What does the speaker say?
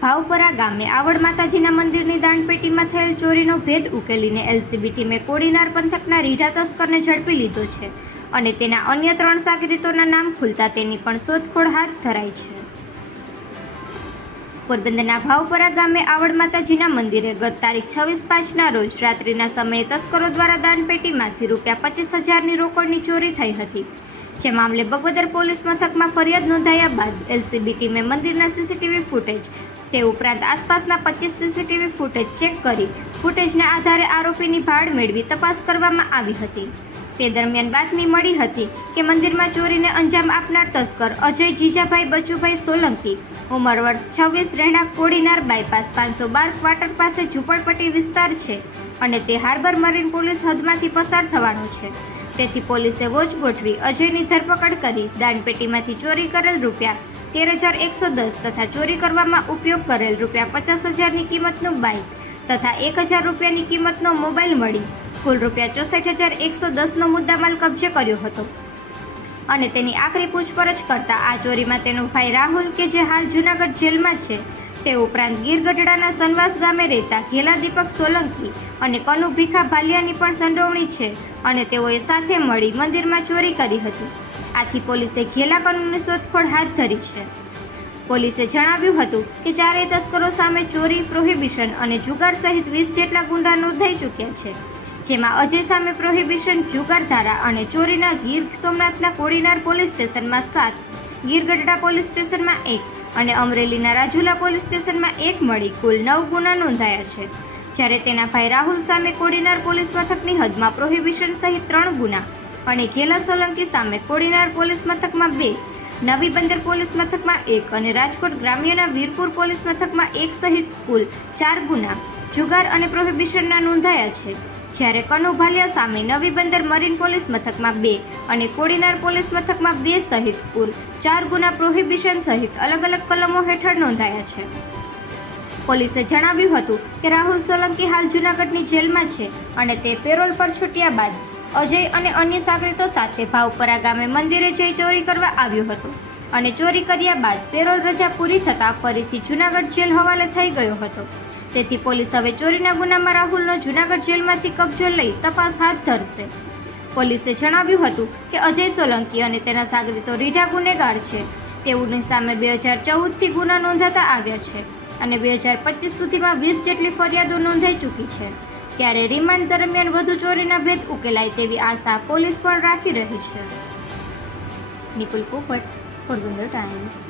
ભાવપરા ગામે આવડ માતાજીના મંદિરની દાનપેટીમાં થયેલ ચોરીનો ભેદ ઉકેલીને એલસીબી ટીમે કોડીનાર પંથકના રીઢા તસ્કરને ઝડપી લીધો છે અને તેના અન્ય ત્રણ સાગરીતોના નામ ખુલતા તેની પણ શોધખોળ હાથ ધરાઈ છે. પોરબંદરના ભાવપરા ગામે આવડ માતાજીના મંદિરે ગત તારીખ છવ્વીસ પાંચના રોજ રાત્રિના સમયે તસ્કરો દ્વારા દાનપેટીમાંથી રૂપિયા પચીસ હજારની રોકડની ચોરી થઈ હતી. જે મામલે બગવદર પોલીસ મથકમાં ફરિયાદ નોંધાયા બાદ એલસીબી ટીમે મંદિરના સીસીટીવી ફૂટેજ તે ઉપરાંત આસપાસના પચીસ સીસીટીવી ફૂટેજ ચેક કરી ફૂટેજના આધારે આરોપીની ભાળ મેળવી તપાસ કરવામાં આવી હતી. તે દરમિયાન બાતમી મળી હતી કે મંદિરમાં ચોરીને અંજામ આપનાર તસ્કર અજય જીજાભાઈ બચુભાઈ સોલંકી, ઉંમર વર્ષ છવ્વીસ, રહેણાંક કોડીનાર, બાયપાસ પાંચસો બાર, ક્વાર્ટર પાસે ઝૂંપડપટ્ટી વિસ્તાર છે અને તે હાર્બર મરીન પોલીસ હદમાંથી પસાર થવાનો છે. તેથી પોલીસે વોચ ગોઠવી અજયની ધરપકડ કરી દાનપેટીમાંથી ચોરી કરેલ રૂપિયા તેર હજાર એકસો દસ તથા ચોરી કરવામાં ઉપયોગ કરેલ રૂપિયા પચાસ હજારની કિંમતનું બાઇક તથા એક હજાર રૂપિયાની કિંમતનો મોબાઈલ મળી કુલ રૂપિયા ચોસઠ હજાર એકસો દસનો મુદ્દામાલ કબજે કર્યો હતો. અને તેની આખરી પૂછપરછ કરતા આ ચોરીમાં તેનો ભાઈ રાહુલ, કે જે હાલ જૂનાગઢ જેલમાં છે તે ઉપરાંત ગીર ગઢડાના સનવાસ ગામે રહેતા ઘેલા દીપક સોલંકી અને કનુ ભીખા ભાલિયાની પણ સંડોવણી છે અને તેઓએ સાથે મળી મંદિરમાં ચોરી કરી હતી. આથી પોલીસે ઘેલા કનુની શોધખોળ હાથ ધરી છે. પોલીસે જણાવ્યું હતું કે ચારેય તસ્કરો સામે ચોરી, પ્રોહિબિશન અને જુગાર સહિત વીસ જેટલા ગુંડા નોંધાઈ ચૂક્યા છે, જેમાં અજય સામે પ્રોહિબિશન, જુગાર ધારા અને ચોરીના ગીર સોમનાથના કોડીનાર પોલીસ સ્ટેશનમાં સાત ગીર ગઢડા પોલીસ સ્ટેશનમાં એક અને અમરેલીના રાજુલા પોલીસ સ્ટેશનમાં એક મળી કુલ નવ ગુના નોંધાયા છે. જ્યારે તેના ભાઈ રાહુલ સામે કોડીનાર પોલીસ મથકની હદમાં પ્રોહિબિશન સહિત ત્રણ ગુના અને ઘેલા સોલંકી સામે કોડીનાર પોલીસ મથકમાં બે, નવી બંદર પોલીસ મથકમાં એક અને રાજકોટ ગ્રામ્યના વીરપુર પોલીસ મથકમાં એક સહિત કુલ ચાર ગુના જુગાર અને પ્રોહિબિશનના નોંધાયા છે. જ્યારે કનુ ભાલિયા સામે નવી બંદર મરીન પોલીસ મથકમાં બે અને કોડીનાર પોલીસ મથકમાં બે સહિત કુલ ચાર ગુના પ્રોહિબિશન સહિત અલગ અલગ કલમો હેઠળ નોંધાયા છે. પોલીસે જણાવ્યું હતું કે રાહુલ સોલંકી હાલ જૂનાગઢની જેલમાં છે અને તે પેરોલ પર છૂટ્યા બાદ અજય અને અન્ય સાગરીતો સાથે ભાવપરા ગામે મંદિરે જઈ ચોરી કરવા આવ્યો હતો અને ચોરી કર્યા બાદ પેરોલ રજા પૂરી થતાં ફરીથી જૂનાગઢ જેલ હવાલે થઈ ગયો હતો. તેથી પોલીસ હવે ચોરીના ગુનામાં રાહુલનો જૂનાગઢ જેલમાંથી કબજો લઈ તપાસ હાથ ધરશે. પોલીસે જણાવ્યું હતું કે અજય સોલંકી અને તેના સાગરીતો રીઢા ગુનેગાર છે. તેઓની સામે બે હજાર ચૌદથી ગુના નોંધાતા આવ્યા છે અને બે હજાર પચીસ સુધીમાં વીસ જેટલી ફરિયાદો નોંધાઈ ચૂકી છે. ત્યારે રિમાન્ડ દરમિયાન વધુ ચોરીના ભેદ ઉકેલાય તેવી આશા પોલીસ પણ રાખી રહી છે. નિકુલ પોપટ, પોરબંદર ટાઈમ્સ.